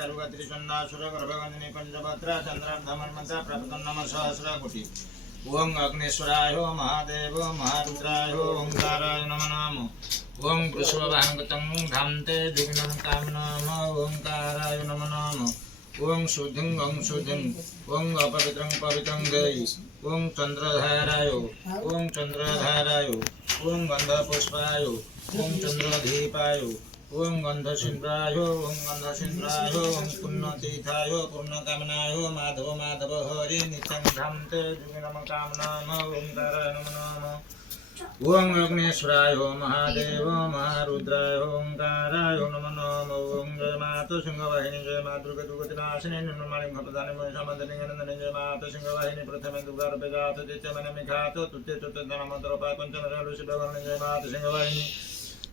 चारुगात्री चंडासुर गर्भवंदिनी पंचभद्रा चंद्रार्धमन्मन्त्र प्रपतन नमः सहस्रकोटि। ओं अग्नेश्वराय महादेव महारुद्राय ओंकाराय नमो नमः। ओं वृषभवाहनगतं धामते जुगिनं कामनमः ओंकाराय नमो नमः। ओं शुद्धिं ओं अपवित्रं पवित्रं देहि। ओं चंद्रधाराय ओं चंद्रधाराय ओं गंधपुष्पाय ओं चंद्रदीपाय ओं गंधसिंद्राय ओं गंधसिंद्राय ओं पुण्यतीर्थाय पूर्णकामनाय माधव माधव हरि नित्यं धामते जुगिनं कामनमः ओंकाराय नमो नमः। ओं अग्नेश्वराय महादेव महारुद्राय ओंकाराय नमो नमः। ओं जय माता सिंहवाहिनी जय माता दुर्गा दुर्गतिनाशिनी निर्ममाणि भवदानि महिषामर्दिनी गणनानि जय माता सिंहवाहिनी प्रथमे दुर्गा रूपे जात द्वितीय मने घात तृतीय चतुर्थ नमः पंचम ऋषि भगवान जय माता सिंहवाहिनी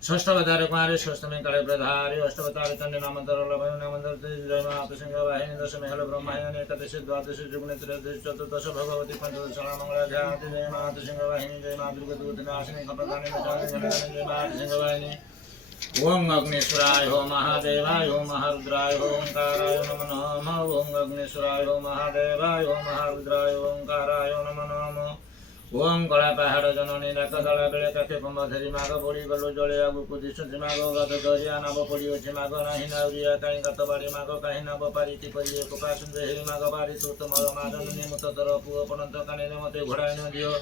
षष्ठावतार कुमारी षष्ठमी कले प्रधारी अष्टावतार चंडी नाम दरलभय नाम जय माता सिंहवाहिनी दशमी हल ब्रह्मायणी एकादशी द्वादशी जुग्नि त्रयोदशी चतुर्दश भगवती पंचदश मंगलाघाति जय माता सिंहवाहिनी जय माता दुर्गा दुर्गतिनाशिनी खपदानि जय माता सिंहवाहिनी। ओं अग्नेश्वराय महादेवाय महारुद्राय ओंकाराय नमो नमः। ओं अग्नेश्वराय महादेवाय महारुद्राय ओंकाराय नमो नमः। ओं कला पहाड़ जननी डाकदला बेले काके कुंभधरी माग पड़ी गलो जले आगुकु दिशुची माग गद दरिया नव पड़ी अछि माग नाही नाउरिया काई गत बाड़ी माग काई नव पारी की परी एक पासुन हेरी माग बारी तू तुमर मादन मुत तर पुओ पनंत काने मते घोड़ाय न दियो।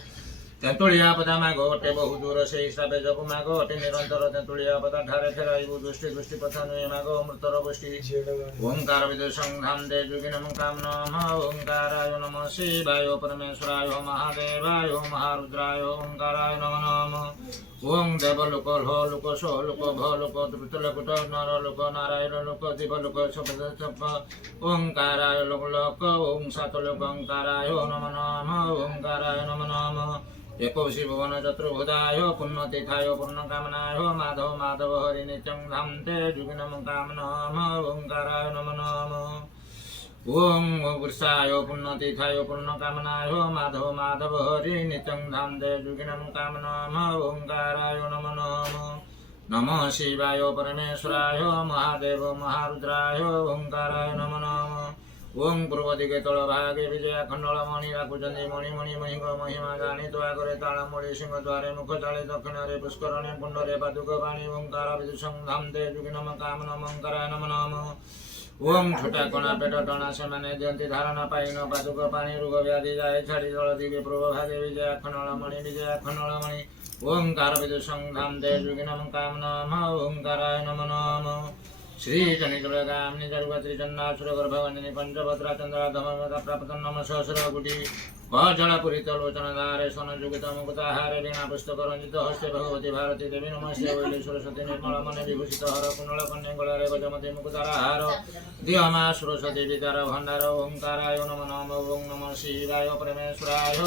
तेंतुलिया पदा माग अटे बहु दूर से हिसाबे जपु माग अटे निरंतर तेंतुलिया पदा ठारे फेराइबु दृष्टि दृष्टि पथानुय माग अमृतर गोष्ठी। ओंकार विदुषं धाम दे जुगिनं कामनमः ओंकाराय नमः शिवाय परमेश्वराय महादेवाय महारुद्राय ओंकाराय नमो नमः। ओं देवलोक लोक सो लोक भलोक त्रितलोक नर लोक नारायण लोक दिवलोक सप्त ओंकाराय लोक ओं सातलोक ओंकाराय नमो नमः ओंकाराय नमो नमः। एकोशी भुवन चतुर्भुजाय पुण्यतीर्थाय पूर्णकामनाय माधव माधव हरि नित्यं धामते जुगिनं कामनमः ओंकाराय नमो नमः। ओं वृषाय पुण्यतीर्थाय पूर्णकामनाय माधव माधव हरि नित्यं धामते जुगिनं कामनमः ओंकाराय नमो नमः। नमः शिवाय परमेश्वराय महादेव महारुद्राय ओंकाराय नमो नमः। ओं पूर्वदिगे तल भागे विजया खंडल मणि राखुचंदी मणि मणि महिम महिमा गानी तो आगरे तालमूली सिंह द्वारे मुख चाले दक्षिण रे पुष्करणे पुंडरे पादुक वाणी ओंकार विदुषं धामते जुगिनं कामनमः ओंकाराय नमो नमः। ओं छोटा कोना पेट टणा से दियंती धारणा पाइन पादुक पाणी रोग व्याधि जाए छाड़ी जल दिव्य पूर्व भागे विजया खंडल मणि ओंकार विदुषं धामते जुगिनं कामनमः ओंकाराय नमो नमः। श्री जनितुलगामिनी चारुगात्री चंडासुर गर्भवंदिनी पंचभद्रा चंद्रार्धमन्मन्त्र प्रपतन नमः सहस्रकोटि। जलपुरीत लोचनधारे स्वनजुगित मुकुताहारे वीणा पुस्तक रंजित हस्ते भगवती भारती देवी नमस्ते वैली सरस्वती निर्मल मन विभूषित हर कुंडल कन्या गलारे गजमती मुकुतारहार दियमा सरस्वती विद्यार भंडार ओंकाराय नमो नमः। ओं नमः शिवाय परमेश्वराय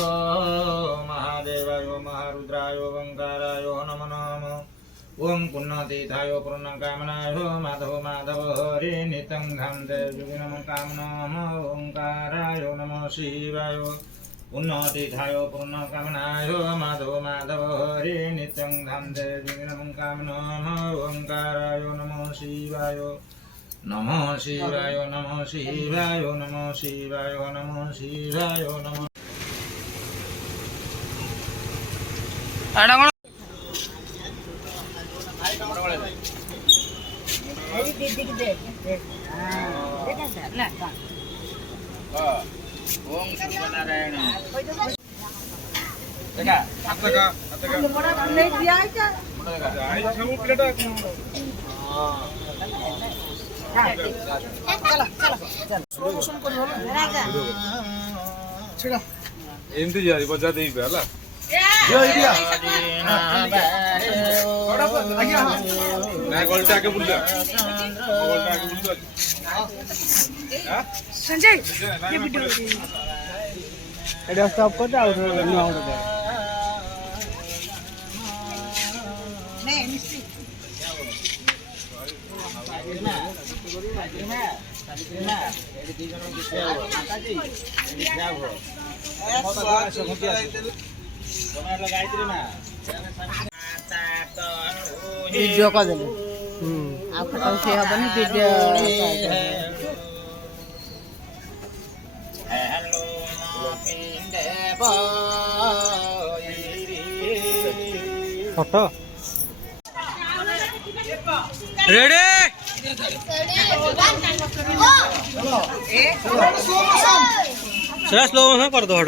महादेवाय महारुद्राय ओंकाराय नमो नमः। ओं पुण्यतीर्थाय पूर्णकामनाय माधव माधव हरि नित्यं धामते जुगिनं कामनमः ओंकाराय नमः शिवाय पुण्यतीर्थाय पूर्णकामनाय माधव माधव हरि नित्यं धामते जुगिनं कामनमः ओंकाराय नमः शिवाय नमः शिवाय नमः शिवाय नमः शिवाय नमः शिवाय नमः। ओम नारायण देखा आता मोड़ा ले दिया है क्या आई सब प्लेट हां चलो सुन कर छड़ा एमती जारी बजा देई बेला यो इडिया ना गोलटा के बुल जा संजय ये वीडियो एडा स्टॉप कर दे और नो आउट दे नहीं मिस्टेक वीडियो का ଆଉ ଫଟୋ ଉଠେଇ ହବନି ଭିଡ଼ିଓ ଫଟୋ ରେଡି ସେଟା ସ୍ଲୋ ମୋସନ କରିଦବ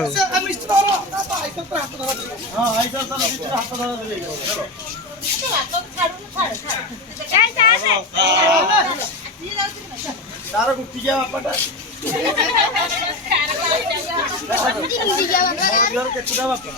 ତାର ଗୁଟି ଯା ବାପାଟା କେତେଟା ବାପା